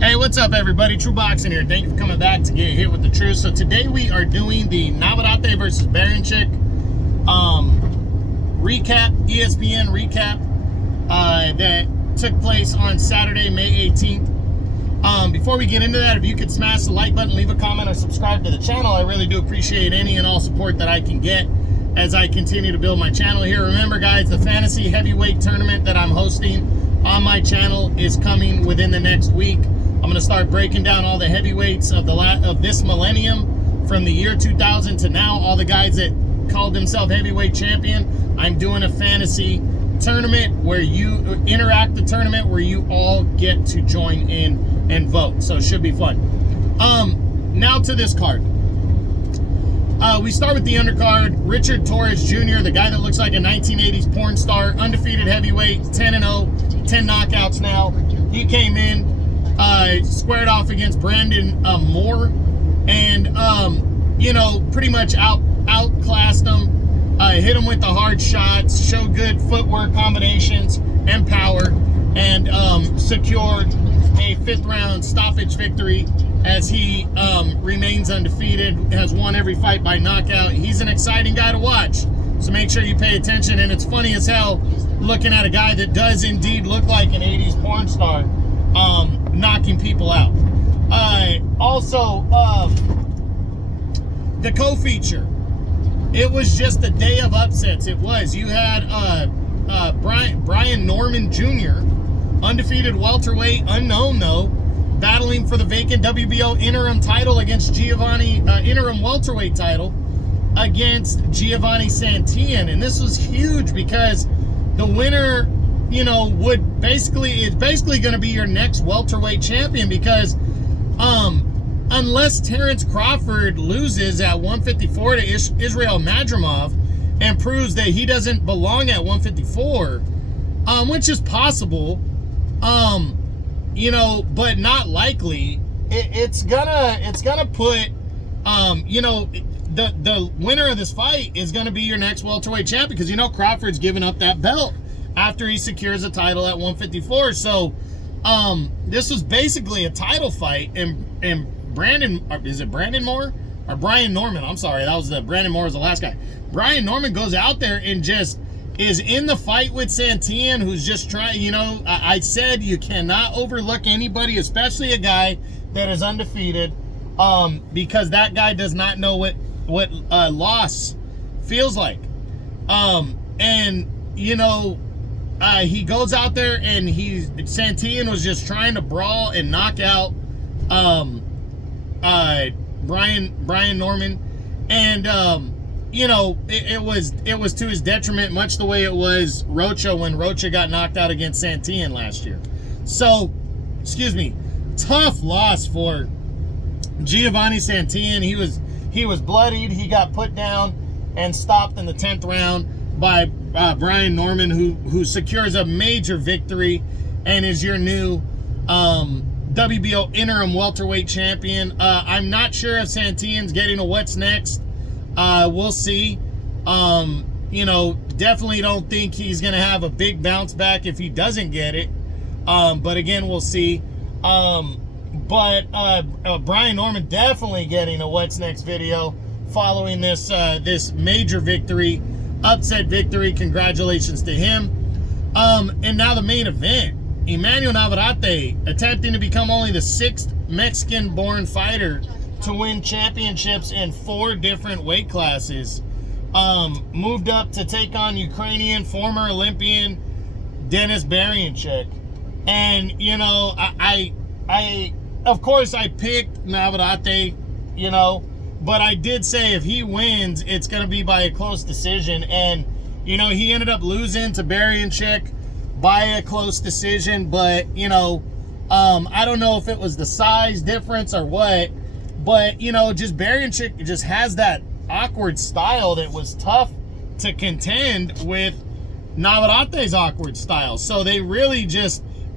Hey, what's up, everybody? True Boxing here. Thank you for coming back to get hit with the truth. So today we are doing the Navarrette versus Berinchyk recap, ESPN recap that took place on Saturday, May 18th. Before we get into that, if you could smash the like button, leave a comment, or subscribe to the channel, I really do appreciate any and all support that I can get as I continue to build my channel here. Remember, guys, the fantasy heavyweight tournament that I'm hosting on my channel is coming within the next week. I'm going to start breaking down all the heavyweights of this millennium from the year 2000 to now, all the guys that called themselves heavyweight champion. I'm doing a fantasy tournament where you interact the tournament where you all get to join in and vote. So it should be fun. Now to this card. We start with the undercard. Richard Torres Jr., the guy that looks like a 1980s porn star, undefeated heavyweight, 10-0, 10 knockouts now. He came in, squared off against Brandon Moore, and you know, pretty much outclassed him, hit him with the hard shots, showed good footwork combinations and power, and secured a 5th round stoppage victory as he remains undefeated, has won every fight by knockout. He's an exciting guy to watch, so make sure you pay attention. And it's funny as hell looking at a guy that does indeed look like an 80s porn star knocking people out. Also, the co-feature, it was just a day of upsets. It was, you had Brian Norman Jr., undefeated welterweight, unknown though, battling for the vacant WBO interim title against interim welterweight title against Giovanni Santillan. And this was huge because the winner, you know, it's basically going to be your next welterweight champion, because unless Terrence Crawford loses at 154 to Israel Madrimov and proves that he doesn't belong at 154, which is possible, you know, but not likely, it's gonna put, you know, the winner of this fight is gonna be your next welterweight champion, because you know Crawford's giving up that belt after he secures a title at 154. So this was basically a title fight, and Brandon, is it Brandon Moore or Brian Norman? I'm sorry, that was Brandon Moore was the last guy. Brian Norman goes out there and just is in the fight with Santillan, who's just trying, you know, I said you cannot overlook anybody, especially a guy that is undefeated, because that guy does not know what loss feels like. And, you know, he goes out there and Santillan was just trying to brawl and knock out Brian Norman, and you know, it was to his detriment, much the way it was Rocha when Rocha got knocked out against Santillan last year. So, excuse me, tough loss for Giovanni Santillan. He was bloodied. He got put down and stopped in the 10th round by Brian Norman, who secures a major victory and is your new WBO interim welterweight champion. I'm not sure if Santillan's getting a what's next. We'll see. You know, definitely don't think he's going to have a big bounce back if he doesn't get it. But again, we'll see. But Brian Norman definitely getting a what's next video following this major victory, upset victory. Congratulations to him. And now the main event. Emmanuel Navarrete attempting to become only the 6th Mexican-born fighter to win championships in 4 different weight classes. Moved up to take on Ukrainian former Olympian Denis Berinchyk. And, you know, I of course I picked Navarrete, you know, but I did say if he wins, it's going to be by a close decision. And, you know, he ended up losing to Berinchyk by a close decision, but, you know, I don't know if it was the size difference or what, but, you know, just Berinchyk just has that awkward style that was tough to contend with Navarrete's awkward style. So they really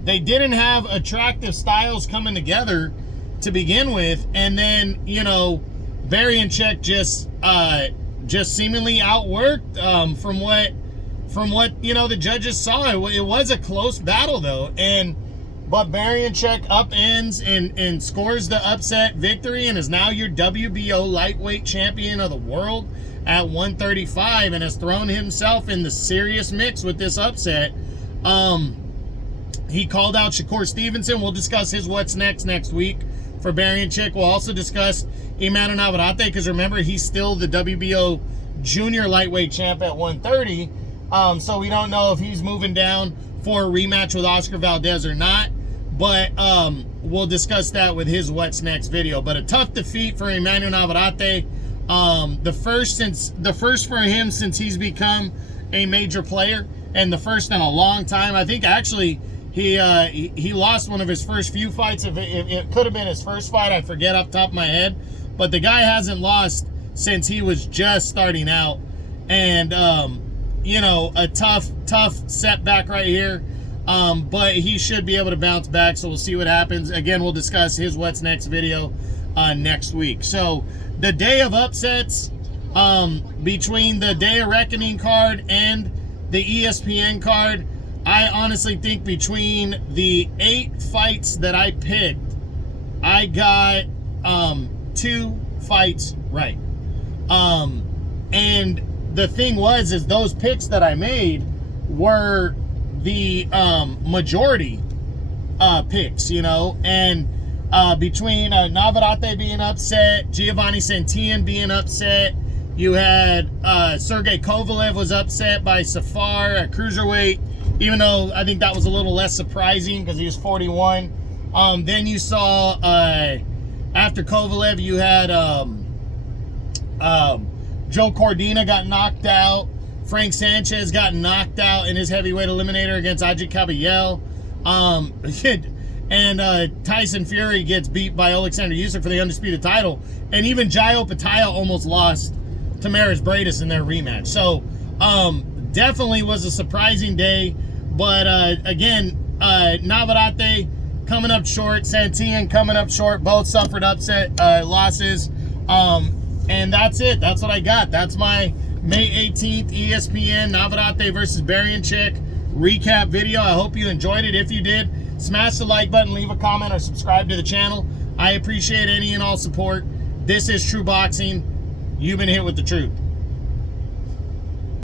they didn't have attractive styles coming together to begin with. And then, you know, Berinchyk just seemingly outworked from what you know the judges saw. It was a close battle though, and But Berinchyk upends and scores the upset victory and is now your WBO lightweight champion of the world at 135 and has thrown himself in the serious mix with this upset. He called out Shakur Stevenson. We'll discuss his what's next week for Berinchyk. We'll also discuss Emmanuel Navarrette, because remember, he's still the WBO junior lightweight champ at 130. So we don't know if he's moving down for a rematch with Oscar Valdez or not. But we'll discuss that with his what's next video. But a tough defeat for Emmanuel Navarrette. The first for him since he's become a major player, and the first in a long time. I think actually he lost one of his first few fights. If it could have been his first fight, I forget off the top of my head. But the guy hasn't lost since he was just starting out. And you know, a tough setback right here. But he should be able to bounce back, so we'll see what happens. Again, we'll discuss his what's next video next week. So the day of upsets, between the Day of Reckoning card and the ESPN card, I honestly think between the 8 fights that I picked, I got 2 fights right. And the thing is those picks that I made were the majority picks, you know, and between Navarrete being upset, Giovanni Santillan being upset, you had Sergey Kovalev was upset by Safar at cruiserweight, even though I think that was a little less surprising because he was 41. Then you saw after Kovalev, you had Joe Cordina got knocked out. Frank Sanchez got knocked out in his heavyweight eliminator against Ajit Caballel. And Tyson Fury gets beat by Alexander Usyk for the undisputed title. And even Jairo Pitaya almost lost to Maris Bradis in their rematch. So definitely was a surprising day. But again, Navarrete coming up short, Santillan coming up short. Both suffered upset losses. And that's it. That's what I got. That's my May 18th ESPN Navarrete versus Berinchyk recap video. I hope you enjoyed it. If you did, smash the like button, leave a comment, or subscribe to the channel. I appreciate any and all support. This is True Boxing. You've been hit with the truth.